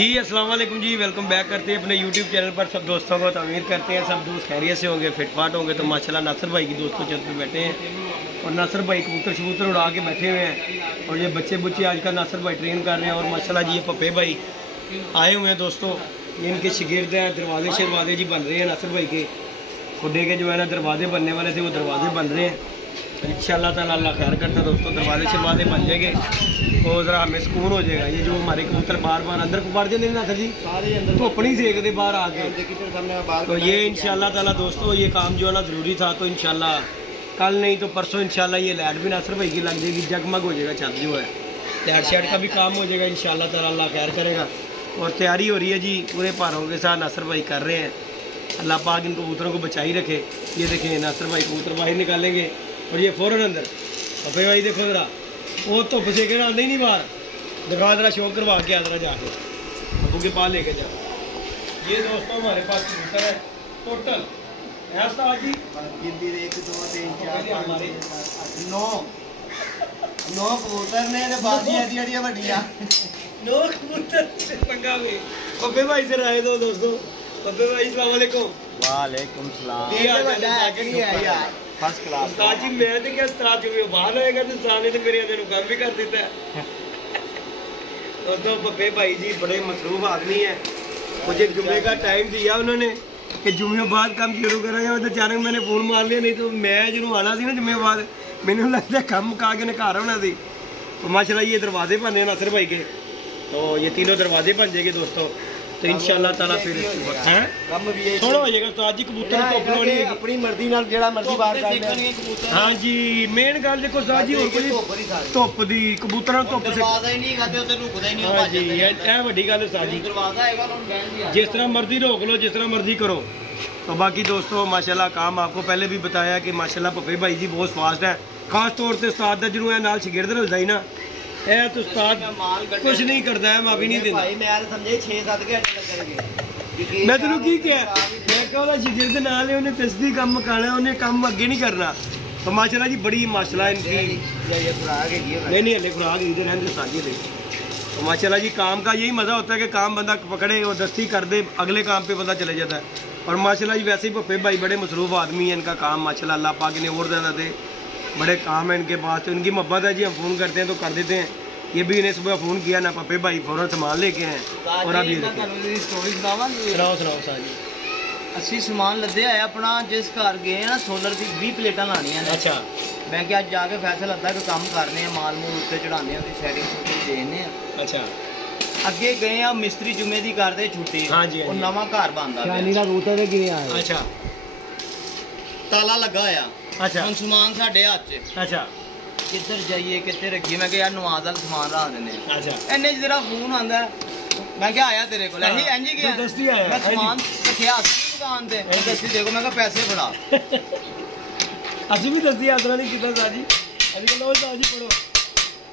जी अस्सलाम वालेकुम जी, welcome back करते हैं अपने यूट्यूब चैनल पर सब दोस्तों को। तो उम्मीद करते हैं सब दोस्त खैरियत से होंगे, फिटफाट होंगे। तो माशाल्लाह नासिर भाई की दोस्तों छत पे बैठे हैं और नासिर भाई कबूतर शबूतर उड़ा के बैठे हुए हैं और ये बच्चे बुच्चे आजकल नासिर भाई ट्रेन कर रहे हैं। और माशाल्लाह जी ये पप्पे भाई आए हुए हैं दोस्तों, ये इनके शिगिर्द हैं। दरवाजे शरवाजे जी बन रहे हैं नासिर भाई के, खुडे के जो है ना दरवाजे बनने वाले थे वो दरवाजे बन रहे हैं। इंशाअल्लाह ताला अल्लाह खैर करता दोस्तों, दरवाजे शरवाजे बन जाएंगे तो ज़रा हमें सुकून हो जाएगा। ये जो हमारे कबूतर बार बार अंदर को बढ़ जाते हैं ना सर जी, सारे अंदर तो अपनी सेकते बाहर आके। तो ये इंशाअल्लाह ताला दोस्तों ये काम जो है ना ज़रूरी था। तो इंशाअल्लाह कल नहीं तो परसों इंशाअल्लाह ये लाइट भी नासिर भाई की लग जाएगी, जगमग हो जाएगा छत जो है। लाइट शाइट का भी काम हो जाएगा इंशाअल्लाह ताला, अल्लाह खैर करेगा। और तैयारी हो रही है जी, पूरे भारों के साथ नासिर भाई कर रहे हैं। अल्लाह पाक इन कबूतरों को बचाई रखे। ये देखें नासिर भाई कबूतर बाहर निकालेंगे और ये फ़ौरन अंदर। पप्पे भाई देखो ज़रा, वो धुप से के आते ही नहीं बाहर, दिखा जरा शो करवा के आ जरा जाके बब्बू के पास लेके जा। ये दोस्तों हमारे पास कबूतर है टोटल ऐसा जी 1 2 3 4 9 कबूतर ने बाजी एडिया वड्डियां 9 कबूतर पंगा में। पप्पे भाई से आए दो दोस्तों। पप्पे भाई अस्सलाम वालेकुम। वालेकुम सलाम। ये जाकरी है यार फर्स्ट क्लास। उस्ताद जी मैं तो क्या उस्ताद जो बाहर होएगा तो उस्ताद ने तो मेरे अंदर काम भी कर देता है। दोस्तों पप्पे भाई जी बड़े मसरूफ आदमी है। मुझे जुम्मे का टाइम दिया उन्होंने कि जुम्मे बाद काम शुरू करेंगे। तो अचानक मैंने फोन मार लिया, नहीं तो मैं जो आना सी ना जुम्मे बाद मैंने लगता कम मुका के घर होना सी। तो माशाल्लाह ये दरवाजे बने नासिर भाई के, तो ये तीनों दरवाजे बन जाएंगे दोस्तों। तो इंशाअल्लाह ताला फिर कम भी थोड़ा हो जाएगा उस्ताद जी। कबूतर तो अपनी अपनी मर्जी नाल जेड़ा मर्जी बाहर कर ले। हाँ जी मेन गल देखो उस्ताद जी, और कोई धुप दी कबूतरां धुप से दरवाजा ही नहीं खाते उते रुकदा ही नहीं। हाँ जी ये बड़ी गल उस्ताद जी, दरवाजा हैगा उन्होंने बैठ दिया, जिस जिस तरह मर्जी रोक लो जिस तरह मर्जी करो। तो बाकी दोस्तों माशाल्लाह काम आपको पहले भी बताया कि माशाल्लाह पप्पे भाई जी बहुत फास्ट है। खास तौर से उस्ताद दा जिन्हों नाल शिगिर्द रलदा ही ना, ए तो उस्ताद कुछ नहीं करता है, माफी नहीं देता। भाई मैं समझे 6-7 घंटे लगणगे। मैं तेनों की क्या मैं कहा ਉਹਦਾ शिगिर्द नाल है, उन्हें तस्दी काम मकाना, उन्हें काम अगे नहीं करना। तो माशाल्लाह जी बड़ी माशाल्लाह इनकी ये खुराक है नहीं हले खुराक इधर रहने साझे दे। तो माशाल्लाह जी काम का यही मज़ा होता है कि काम बंदा पकड़े और दस्ती कर दे, अगले काम पे बंदा चले जाता है। और माशाल्लाह जी वैसे ही पप्पे भाई बड़े मसरूफ़ आदमी हैं, इनका काम माशाल्लाह अल्लाह पाक ने और ज़्यादा दे, बड़े काम है इनके पास। तो इनकी मोहब्बत है जी, हम फ़ोन करते हैं तो कर देते हैं। ये भी इन्हें सुबह फ़ोन किया ना पप्पे भाई फ़ौरन सामान लेके हैं। और अब ये स्टोरी सुनाओ साहब जी। ਅਸੀਂ ਸਮਾਨ ਲੱਦੇ ਆਇਆ ਆਪਣਾ ਜਿਸ ਘਰ ਗਏ ਨਾ ਸੋਲਰ ਦੀ 20 ਪਲੇਟਾਂ ਲਾਣੀਆਂ ਨੇ। अच्छा ਮੈਂ ਕਿਹਾ ਅੱਜ ਜਾ ਕੇ ਫੈਸਲਾ ਲੱਦਾ ਕਿ ਕੰਮ ਕਰਨੇ ਆ, ਮਾਲ ਮੂਲ ਉੱਤੇ ਚੜਾਉਂਦੇ ਆ, ਉਹਦੀ ਸੈਟਿੰਗ ਸੁਟਿੰਗ ਦੇਖਨੇ ਆ। अच्छा ਅੱਗੇ ਗਏ ਆ ਮਿਸਤਰੀ ਜੁਮੇ ਦੀ ਕਰਦੇ ਛੁੱਟੀ। हाँ जी ਉਹ ਨਵਾਂ ਘਰ ਬਣਦਾ शानी का कबूतर है किवें आया। अच्छा ਤਾਲਾ ਲੱਗਾ ਆ। अच्छा ਹੁਣ ਸਮਾਨ ਸਾਡੇ ਹੱਥ 'ਚ, अच्छा ਕਿੱਧਰ ਜਾਈਏ ਕਿੱਥੇ ਰੱਖੀਏ। ਮੈਂ ਕਿਹਾ ਯਾਰ ਨਵਾਜ਼ ਵਾਲਾ ਸਮਾਨ ਰੱਖ ਦਿੰਦੇ ਆ। अच्छा ਇੰਨੇ 'ਚ ਤੇਰਾ ਫੋਨ ਆਂਦਾ, ਮੈਂ ਕਿਹਾ ਆਇਆ ਤੇਰੇ ਕੋਲ ਅਸੀਂ ਇੰਜ ਹੀ ਗਿਆ ਦਸਤੀ ਆਇਆ ਮੈਂ ਸਮਾਨ ਰੱਖਿਆ ਦੁਕਾਨ ਤੇ ਦਸਤੀ ਦੇਖੋ, ਮੈਂ ਕਿਹਾ ਪੈਸੇ ਫੜਾ। ਅਸੀਂ ਵੀ ਦਸਤੀ ਆਦਰਾ ਨਹੀਂ ਕੀਤਾ ਸਾਜੀ। ਅਸੀਂ ਲੋ ਸਾਜੀ ਪੜੋ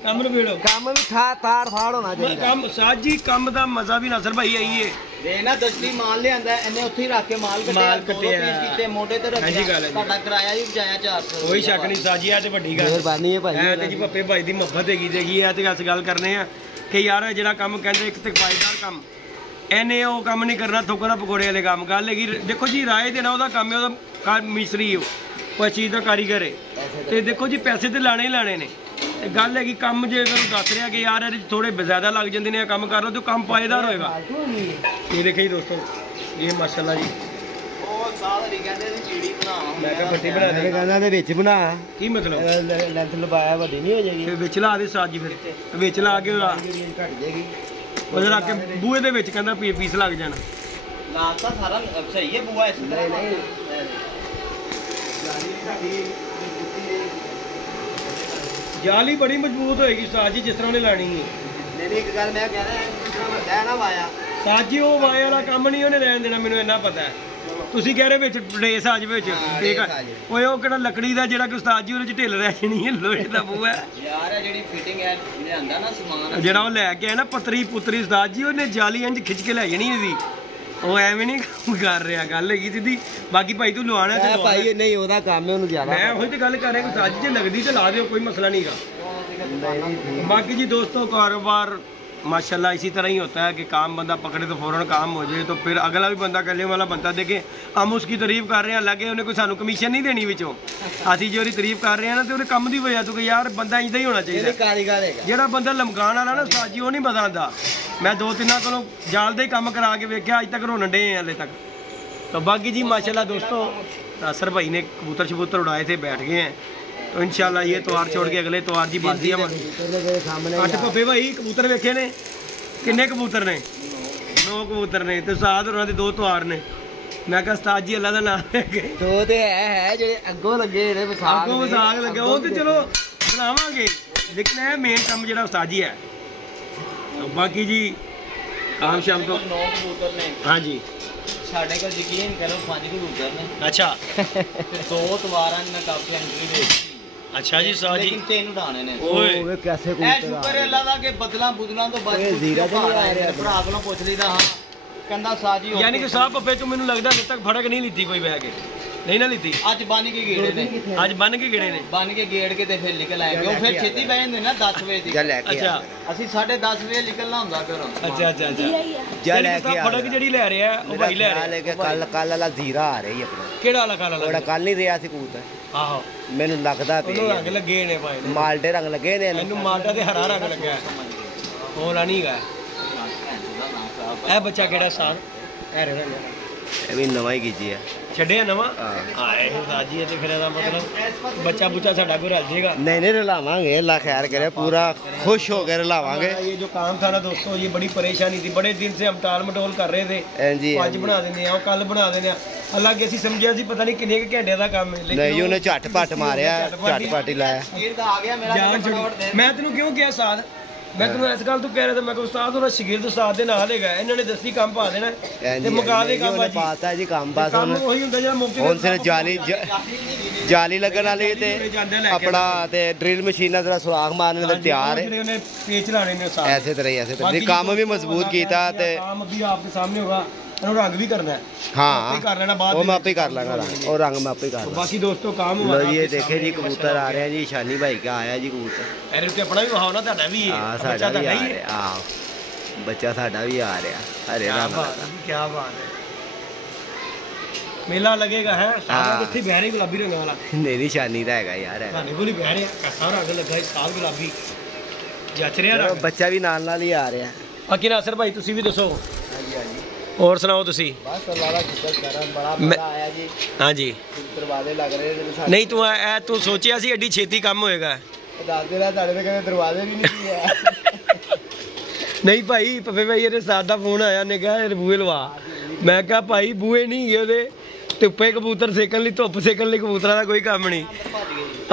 ਕੰਮ ਨਿਬੇੜੋ। ਕੰਮ ਵੀ ਤਾੜ ਫਾੜ ਹੋਣਾ ਚਾਹੀਦਾ। ਕੰਮ ਸਾਜੀ ਕੰਮ ਦਾ ਮਜ਼ਾ ਵੀ ਨਾਸਰ ਭਾਈ ਆਈਏ ਦੇ ਨਾ ਦਸਤੀ ਮਾਲ ਲਿਆਂਦਾ, ਇਹਨੇ ਉੱਥੇ ਹੀ ਰੱਖ ਕੇ ਮਾਲ ਕੱਟਿਆ, ਪੀਸ ਕੀਤੇ, ਮੋਢੇ ਤੇ ਰੱਖਿਆ। ਤੁਹਾਡਾ ਕਿਰਾਇਆ ਵੀ ਬਚਾਇਆ 400। ਕੋਈ ਸ਼ੱਕ ਨਹੀਂ ਸਾਜੀ, ਆ ਤੇ ਵੱਡੀ ਗੱਲ ਮਿਹਰਬਾਨੀ ਹੈ ਭਾਈ। ਐ ਤੇ ਜੀ ਪੱਪੇ ਭਾਈ ਦੀ ਮੁਹੱਬਤ ਹੈਗੀ ਜੇਗੀ। ਆ ਤੇ ਅਸੀਂ ਗੱਲ ਕਰਨੇ ਆ ਕਿ ਯਾਰ ਜਿਹੜਾ ਕੰਮ ਕਹਿੰਦੇ ਇੱਕ ਤਕਵਾਈਦਾਰ ਕੰਮ, ਇਹਨੇ ਉਹ ਕੰਮ ਨਹੀਂ ਕਰਨਾ ਥੋਕਰਾ ਪਕੌੜੇ ਵਾਲੇ ਕੰਮ। ਗੱਲ ਹੈਗੀ ਦੇਖੋ ਜੀ ਰਾਏ ਦੇਣਾ ਉਹਦਾ ਕੰਮ ਹੈ, ਉਹਦਾ ਮਿਸਤਰੀ ਉਹ ਚੀਜ਼ ਦਾ ਕਾਰੀਗਰ ਹੈ। ਤੇ ਦੇਖੋ ਜੀ ਪੈਸੇ ਤੇ ਲਾਣੇ ਹੀ ਲਾਣੇ ਨੇ। ਤੇ ਗੱਲ ਹੈਗੀ ਕੰਮ ਜੇ ਤੁਹਾਨੂੰ ਦੱਸ ਰਿਹਾ ਕਿ ਯਾਰ ਇਹਦੇ ਥੋੜੇ ਜ਼ਿਆਦਾ ਲੱਗ ਜਾਂਦੇ ਨੇ ਕੰਮ ਕਰ ਲਓ ਤੇ ਕੰਮ ਪਾਏਦਾਰ ਹੋਏਗਾ। ਇਹ ਦੇਖੋ ਜੀ ਦੋਸਤੋ, ਇਹ ਮਾਸ਼ਾਅੱਲਾ ਜੀ ਉਹ ਸਾਰੀ ਕਹਿੰਦੇ ਨੇ ਚੀੜੀ ਬਣਾ। ਮੈਂ ਕਿਹਾ ਪੱਟੀ ਬਣਾ ਦੇ, ਕਹਿੰਦਾ ਦੇ ਵਿੱਚ ਬਣਾ। ਕੀ ਮਤਲਬ ਲੈਂਥ ਲਵਾਇਆ ਵੱਡੀ ਨਹੀਂ ਹੋ ਜਾਏਗੀ। ਤੇ ਵਿੱਚ ਲਾ ਦੇ ਸਾਜੀ, ਫਿਰ ਵਿੱਚ ਲਾ ਕੇ ਘਟ ਜਾਏਗੀ। ਉਹਦੇ ਰੱਖ ਕੇ ਬੂਹੇ ਦੇ ਵਿੱਚ ਕਹਿੰਦਾ ਪੀਸ ਲੱਗ ਜਾਣਾ। ਲਾਤਾ ਸਾਰਾ ਸਹੀ ਹੈ ਬੂਆ ਇਸ ਤਰ੍ਹਾਂ ਨਹੀਂ। ਜਾਲੀ ਬੜੀ ਮਜ਼ਬੂਤ ਹੋਏਗੀ ਸਾਜੀ ਜਿਸ ਤਰ੍ਹਾਂ ਉਹਨੇ ਲਾਣੀ ਹੈ। ਨਹੀਂ ਇੱਕ ਗੱਲ ਮੈਂ ਕਹਿਣਾ ਜਿਸ ਤਰ੍ਹਾਂ ਵੱਡਾ ਨਾ ਵਾਇਆ ਸਾਜੀ ਉਹ ਵਾਏ ਵਾਲਾ ਕੰਮ ਨਹੀਂ ਉਹਨੇ ਲੈਣ ਦੇਣਾ, ਮੈਨੂੰ ਇੰਨਾ ਪਤਾ ਹੈ। ਤੁਸੀਂ ਕਹਿ ਰਹੇ ਵਿੱਚ ਰੇਸ ਆ ਜਾਵੇ ਵਿੱਚ, ਠੀਕ ਹੈ। ਓਏ ਉਹ ਕਿਹੜਾ ਲੱਕੜੀ ਦਾ ਜਿਹੜਾ ਕਿ ਉਸਤਾਦ ਜੀ ਉਹਦੇ ਚ ਢਿੱਲ ਰਹਿ ਜਾਣੀ ਹੈ, ਲੋਹੇ ਦਾ ਬੂਆ ਯਾਰ। ਇਹ ਜਿਹੜੀ ਫਿਟਿੰਗ ਹੈ ਲਿਆਂਦਾ ਨਾ ਸਮਾਨ, ਜਿਹੜਾ ਉਹ ਲੈ ਕੇ ਆਇਆ ਨਾ ਪਤਰੀ ਪੁੱਤਰੀ ਉਸਤਾਦ ਜੀ, ਉਹਨੇ ਜਾਲੀ ਇੰਜ ਖਿੱਚ ਕੇ ਲੈ ਜਾਣੀ ਇਹਦੀ। ਉਹ ਐਵੇਂ ਨਹੀਂ ਕਰ ਰਿਹਾ, ਗੱਲ ਹੈਗੀ ਸਿੱਧੀ। ਬਾਕੀ ਭਾਈ ਤੂੰ ਲਵਾਣਾ ਤੇ ਭਾਈ ਨਹੀਂ ਉਹਦਾ ਕੰਮ ਹੈ, ਉਹਨੂੰ ਜ਼ਿਆਦਾ। ਮੈਂ ਉਹੀ ਤੇ ਗੱਲ ਕਰ ਰਿਹਾ ਕਿ ਸਾਜੀ ਜੇ ਲੱਗਦੀ ਤੇ ਲਾ ਦਿਓ, ਕੋਈ ਮਸਲਾ ਨਹੀਂਗਾ। ਬਾਕੀ ਜੀ ਦੋਸਤੋ ਕਾਰੋਬਾਰ माशाल्लाह इसी तरह ही होता है कि काम बंदा पकड़े तो फ़ौरन काम हो जाए, तो फिर अगला भी बंदा करने वाला बनता देखे हम उसकी तारीफ कर रहे हैं, हालांकि उन्हें कोई सानू कमीशन नहीं देनी विचों, असीं जो तारीफ कर रहे हैं ना तो उन्हें काम की वजह तो कि यार बंदा इदा ही होना चाहिए। कारीगर है ਜਿਹੜਾ ਬੰਦਾ ਲਮਕਾਣ ਵਾਲਾ ਨਾ ਉਸਤਾਦ ਜੀ, ਉਹ ਨਹੀਂ ਪਤਾ ਹੁੰਦਾ। मैं 2-3 ਕੋਲੋਂ ਜਾਲ ਦਾ ਹੀ ਕੰਮ ਕਰਾ ਕੇ ਵੇਖਿਆ, ਅੱਜ ਤੱਕ ਰੋਣ ਡੇ ਹਲੇ तक। तो बाकी जी माशाल्लाह दोस्तों नासर भाई ने कबूतर शबूतर उड़ाए थे, बैठ गए हैं, तो इंशाल्लाह ये त्योहार छोड़ के अगले त्योहार जी बाजी हमारी। 8 पप्पे भाई कबूतर वेखे ने, किन्ने कबूतर ने? 9 कबूतर ने, तो उस्ताद होरां दे 2 त्योहार ने। मैं कहा उस्ताद जी अल्लाह दा नाम लेके 2 ते है जेडे अग्गों लगे ने विसाख, अग्गों विसाख लगे, वो तो चलो बनावांगे, लेकिन ये मेन काम जेड़ा उस्ताद जी है। तो बाकी जी काम शाम तो 9 कबूतर ने। हाँ जी ਸਾਡੇ ਕੋਲ ਯਕੀਨ ਕਰੋ 5 ਕਬੂतर ਨੇ। अच्छा 2 ਤਵਾਰਾਂ ਨੇ ਕਾਫੀ ਐਂਟਰੀ ਦਿੱਤੀ। अच्छा जी उस्ताद जी लेकिन 3 उड़ाने ने। ओए कैसे कबूतर शुक्र है अल्लाह दा के बदला बुदला तो बच जीरा तो आ रहा है। भरा कोलों पूछ लीदा हां कहंदा साजी हो, यानी कि साहब पप्पे तो मैनू लगदा अजे तक फड़क नहीं लीती कोई बह के, नहीं ना लीती। ਅੱਜ बन के गेड़े ने, आज बन के गिड़े ने, बन के गेड़ के ते फिर निकल आए क्यों फिर छेती बह ਜਾਂਦੇ ना 10 ਵਜੇ ਦੀ। अच्छा ਅਸੀਂ 10:30 ਵਜੇ ਨਿਕਲਣਾ ਹੁੰਦਾ ਘਰੋਂ। अच्छा अच्छा अच्छा जा लेके फड़क ਜਿਹੜੀ ਲੈ ਰਿਹਾ ਉਹ ਭਾਈ ਲੈ ਰਿਹਾ लेके कल वाला जीरा आ रही अपना, ਕਿਹੜਾ ਵਾਲਾ ਕਾਲਾ थोड़ा ਲੱਗਾ? कल नहीं रहा सी कबूतर, ਆਹੋ मैनू लगदा पे ਉਹਨੂੰ ਰੰਗ ਲੱਗੇ ਨੇ ਭਾਈ ਨੇ, माल्टे रंग लगे ने ਇਹਨੂੰ ਮਾਲਟਾ ਤੇ ਹਰਾ ਰੰਗ ਲੱਗਾ ਹੈ, ਹੋਲਾ ਨਹੀਂ ਗਾ। ਇਹ ਬੱਚਾ ਕਿਹੜਾ ਸਾਲ ਹੈਰੇ ਰੰਗ ये भी नवा ही कीजिए। ਛੱਡਿਆ ਨਵਾਂ हाँ ਆਏ ਰਾਜੀ ਤੇ ਫਿਰ ਇਹਦਾ ਮਤਲਬ ਬੱਚਾ ਬੁੱਚਾ ਸਾਡਾ ਕੋਈ ਰਲ ਜਾਏਗਾ। नहीं नहीं रलावांगे, अल्लाह खैर करे, पूरा खुश हो के रलावांगे। ये जो काम था ना दोस्तों, ये बड़ी परेशानी थी, बड़े दिन से हम टाल मटोल कर रहे थे, जी आज बना देने आ कल बना देने आ, हालांकि ਅਸੀਂ ਸਮਝਿਆ ਸੀ ਪਤਾ ਨਹੀਂ ਕਿੰਨੇ ਕੁ ਘੰਟੇ ਦਾ ਕੰਮ ਹੈ, नहीं उन्हें झट पट मारिया, झट पट ही लाया। ਸ਼ਗੀਰ ਦਾ ਆ ਗਿਆ ਮੇਰਾ ਜਾਨ ਛੁੱਟੀ। मैं ਤੈਨੂੰ ਕਿਉਂ ਕਿਹਾ ਸਾਥ, मैं ਤੈਨੂੰ ਇਸ ਗੱਲ ਤੋਂ ਕਹਿ ਰਿਹਾ था, मैं को ਉਸਤਾਦ ਹੋਣਾ ਸ਼ਗੀਰ ਦੇ ਸਾਥ ਦੇ ਨਾਲ ਹੈਗਾ, ਇਹਨਾਂ ਨੇ ਦਸਤੀ ਕੰਮ ਪਾ ਦੇਣਾ ਤੇ ਮੁਕਾ ਦੇ ਕੰਮ ਬਾਜੀ। पाता जी काम बस ਕੰਮ ਉਹੀ ਹੁੰਦਾ ਜਿਹੜਾ ਮੌਕੇ ਹੁਣ ਸਿਰ ਜਾਲੀ ਲੱਗਣ ਵਾਲੀ ਤੇ ਆਪਣਾ ਤੇ ਡਰਿਲ ਮਸ਼ੀਨਾਂ ਦਾ ਸੁਰਾਖ ਮਾਰਨ ਦੇ ਤਿਆਰ ਹੈ, ਜਿਹੜੇ ਉਹਨੇ ਪੇਚ ਲਾਣੇ ਨੇ ਸਾਥ ਐਸੇ ਤਰ੍ਹਾਂ ਹੀ ਕੰਮ ਵੀ ਮਜ਼ਬੂਤ ਕੀਤਾ ਤੇ काम अभी आपके सामने होगा, ਇਹਨੂੰ ਰੰਗ ਵੀ ਕਰਨਾ ਹੈ। हाँ कर लेना बाद वो में। मैं आप ही कर लांगा रंग, और रंग मैं आप ही कर लांगा। बाकी दोस्तों काम लो जी ये देखे जी कबूतर आ रहे हैं जी, शानी भाई का आया जी कबूतर। अरे उसके अपना भी वहां ना ਤੁਹਾਡਾ ਵੀ हाँ है, साडा भी आ नहीं है। रहा, हाँ बच्चा साडा भी आ रहा, अरे क्या रंग बात है, क्या बात है, मेला लगेगा है सारा हाँ। कितनी बहरे गुलाबी रंग वाला नहीं निशानी का हैगा यार है। ਤੁਹਾਡੇ ਕੋਲ ਹੀ ਬਹਿ ਰਿਹਾ, कैसा रंग लगा इस साल गुलाबी जच ਰਿਹਾ चलो रंग। बच्चा भी नाल ही आ रहा है। बाकी नासर भाई ਤੁਸੀਂ ਵੀ ਦੱਸੋ, हाँ जी हाँ जी ਹੋਰ ਸੁਣਾਓ ਤੁਸੀਂ? बस अल्लाह का शुक्र करम, बड़ा मैं- मजा आया जी, हाँ जी दरवाजे लग रहे हैं। ਨਹੀਂ ਤੂੰ ਐ ਤੂੰ ਸੋਚਿਆ ਸੀ ਐਡੀ ਛੇਤੀ ਕੰਮ ਹੋਏਗਾ? दस दिन साढ़े तो कभी दरवाजे भी नहीं है। ਨਹੀਂ ਭਾਈ ਪੱਪੇ ਭਾਈ ਇਹਦੇ ਸਾਥ ਦਾ ਫੋਨ ਆਇਆ, ਨੇ ਕਿਹਾ ਇਹ ਬੂਹੇ ਲਵਾ, ਮੈਂ ਕਿਹਾ ਭਾਈ ਬੂਹੇ ਨਹੀਂ ਗਏ ਉਹਦੇ ਧੁੱਪੇ ਕਬੂਤਰ ਸੇਕਣ ਲਈ, ਧੁੱਪ ਸੇਕਣ ਲਈ ਕਬੂਤਰਾਂ ਦਾ ਕੋਈ ਕੰਮ ਨਹੀਂ।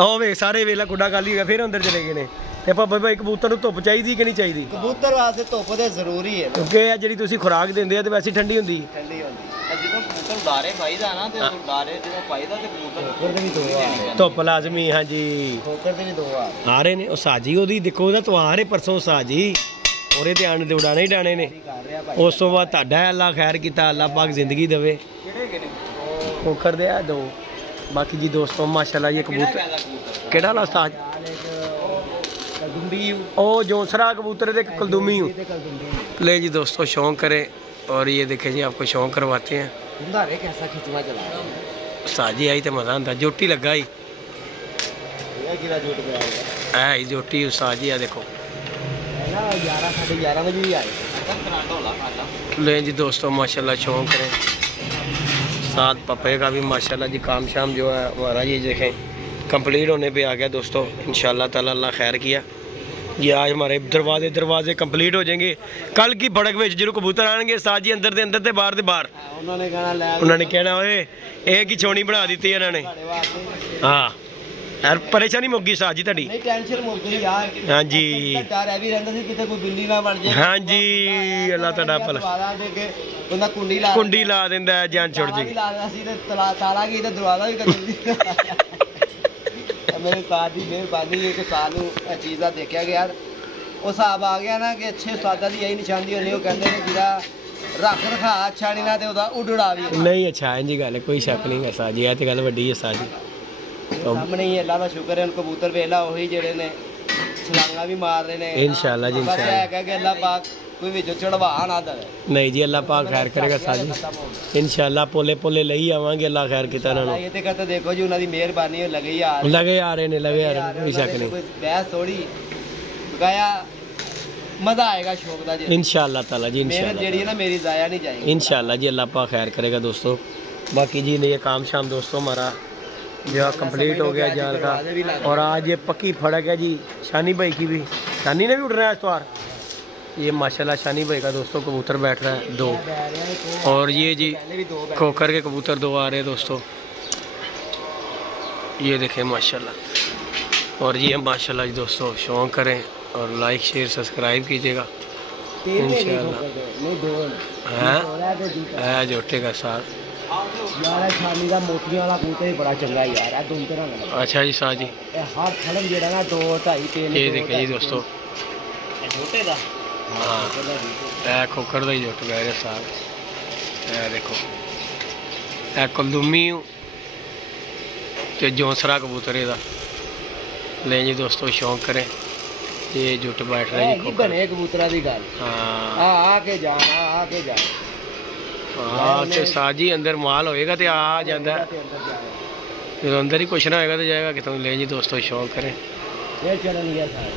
ਆਹ ਵੇ ਸਾਰੇ ਵੇਲਾ ਕੁੱਡਾ ਖਾਲੀ ਹੋ ਗਿਆ, ਫਿਰ ਅੰਦਰ ਚਲੇ ਗਏ ਨੇ। ਤੇ ਪੱਪੇ ਭਾਈ ਕਬੂਤਰ ਨੂੰ ਧੁੱਪ ਚਾਹੀਦੀ ਕਿ ਨਹੀਂ ਚਾਹੀਦੀ? कबूतर वास्ते धुप तो जरूरी है, ਕਿਉਂਕਿ ਇਹ ਜਿਹੜੀ ਤੁਸੀਂ ਖੁਰਾਕ ਦਿੰਦੇ ਆ ਤੇ ਵੈਸੇ ਠੰਡੀ ਹੁੰਦੀ। ठंडी होती ਅਸੀਂ ਤਾਂ ਕਬੂਤਰ ਉਡਾਰੇ ਪਾਈਦਾ ਨਾ ਤੇ ਉਡਾਰੇ ਜਦੋਂ ਪਾਈਦਾ ਤੇ ਕਬੂਤਰ ਧੁੱਪ ਲਾਜ਼ਮੀ। ਹਾਂਜੀ खोकर भी दो आ ਆ ਰਹੇ ਨੇ ਉਹ ਸਾਜੀ, ਉਹਦੀ ਦੇਖੋ ਉਹਦਾ ਤਿਉਹਾਰ ਹੈ ਪਰਸੋਂ ਸਾਜੀ, ਉਹਦੇ ਤੇ ਆਣ ਦੇ ਉਡਾਣੇ ਹੀ ਡਾਣੇ ਨੇ। कर रहा भाई। ਉਸ ਤੋਂ ਬਾਅਦ ਤੁਹਾਡਾ ਅੱਲਾ ਖੈਰ ਕੀਤਾ, ਅੱਲਾ ਪਾਕ ਜ਼ਿੰਦਗੀ ਦੇਵੇ। ਕਿਹੜੇ ਕਿਹੜੇ ਕੋਕਰ ਦੇ ਆ 2। ਬਾਕੀ ਜੀ ਦੋਸਤੋਂ ਮਾਸ਼ਾਅੱਲਾ ਇਹ ਕਬੂਤਰ ਕਿਹੜਾ ਲਾ ਉਸਤਾਦ? ओ जोसरा कबूतर दे कलदुमी हूँ। ले जी दोस्तों शौक करें, और ये देखें जी आपको शौक करवाते हैं। धंधारे कैसा खिचवा चला साजी आई तो मज़ा आता, जोटी लगा ही किला जुट गया है ही जोटी साजी आ देखो। 11 साढ़े 11 बजे ही आए। ले जी दोस्तों माशाल्लाह शौक करें, साथ पपे का भी माशाल्लाह जी काम शाम जो है हमारा ये देखें कंप्लीट होने पे आ गया दोस्तों। इंशाल्लाह ताला अल्लाह खैर किया, ये आज हमारे दरवाजे कंप्लीट हो जाएंगे। कल की भड़क में जो कबूतर आएंगे साथ जी अंदर दे अंदर ते बाहर दे बाहर, उन्होंने कहना ओए एक ही छोनी बना दी है इन्होंने। हाँ यार परेशानी मुक गई साथ जी ਤੁਹਾਡੀ। नहीं टेंशन मुक गई यार। हाँ जी डर है भी रहंदा सी किते कोई बिल्ली ना बन जाए। हाँ जी अल्लाह ਤੁਹਾਡਾ भला। दरवाजा दे के बंदा कुंडी ला देंदा है, जान छोड़ जी। ला देना सी ते ताला की ते दरवाजा भी कर दिंदी। मेरे साथ ही मेहरबानी है कि सानू ਇਹ चीज़ ਦਾ देखा गया यार ਉਹ ਹਿਸਾਬ ਆ ਗਿਆ ਨਾ ਕਿ ਅੱਛੇ ਉਸਤਾਦਾਂ ਦੀ ਇਹੀ ਨਿਸ਼ਾਨੀ ਹੁੰਦੀ। ਉਹ ਕਹਿੰਦੇ ਨੇ ਜਿਹੜਾ ਰੱਖ ਰਖਾ ਅੱਛਾ ਨਹੀਂ ਨਾ ਤੇ ਉਹਦਾ ਉਡੜਾ ਵੀ नहीं अच्छा है जी गल कोई शक नहीं है साथ जी, ਇਹ ਤੇ ਗੱਲ ਵੱਡੀ ਹੈ ਸਾथ जी। ਸਾਹਮਣੇ ਹੀ ਅੱਲਾ ਦਾ ਸ਼ੁਕਰ ਹੈ। ਕਬੂਤਰ ਵੇਲਾ ਉਹੀ ਜਿਹੜੇ ਨੇ छलांगा भी मार रहे हैं इंशाल्लाह जी, बस इंशाल्लाह। है कि अल्लाह पाक कोई विचो चढ़वा ना दे नहीं जी, अल्लाह पाक खैर करेगा साजी इंशाल्लाह। पोले पोले लई आवांगे, अल्लाह खैर किता ना ये ते कहते देखो जी उन्हां दी मेहरबानी हो लगे यार लगे आ रहे ने, लगे आ रहे ने, कोई शक नहीं। कोई बहस थोड़ी गया मजा आएगा शौक दा जी इंशाल्लाह ताला जी, मेहनत इंशाल्लाह जेड़ी है ना मेरी जाया नहीं जाएगी इंशाल्लाह जी, अल्लाह पाक खैर करेगा दोस्तों। बाकी जी ये काम शाम दोस्तों हमारा जो कंप्लीट हो गया जाल का, और आज ये पक्की फड़क है जी शानी भाई की भी। शानी ने भी उड़ रहा है इस बार। ये माशाल्लाह शानी भाई का दोस्तों कबूतर बैठ रहा है 2, और ये जी खोकर के कबूतर 2 आ रहे हैं दोस्तों, ये देखें माशाल्लाह। और ये माशाल्लाह जी दोस्तों शौक करें और लाइक शेयर सब्सक्राइब कीजिएगा इंशाल्लाह। है जोटे का साथ यार शानी दा मोतियां वाला कबूतर ही बड़ा चंगा यार है दोनों तरह अच्छा जी साह जी। हर फलम जेड़ा ना 2 2.5 3 ये देखें जी दोस्तों, छोटे दा हाँ ए खोकर दा ही जुट गए साथ। ए देखो ए कुलदुमी ते जौंसरा कबूतर दा ले जी दोस्तों शौक करें। ये जुट बैठ रहा है जी बने कबूतरा दी गल हाँ आके जाना आके जा हाँ ते साजी अंदर माल होएगा तो आ जाता है, जो अंदर ही कुछ ना होएगा तो जाएगा कितों। ले जी दोस्तों शौक करें। ये चलन गया सारा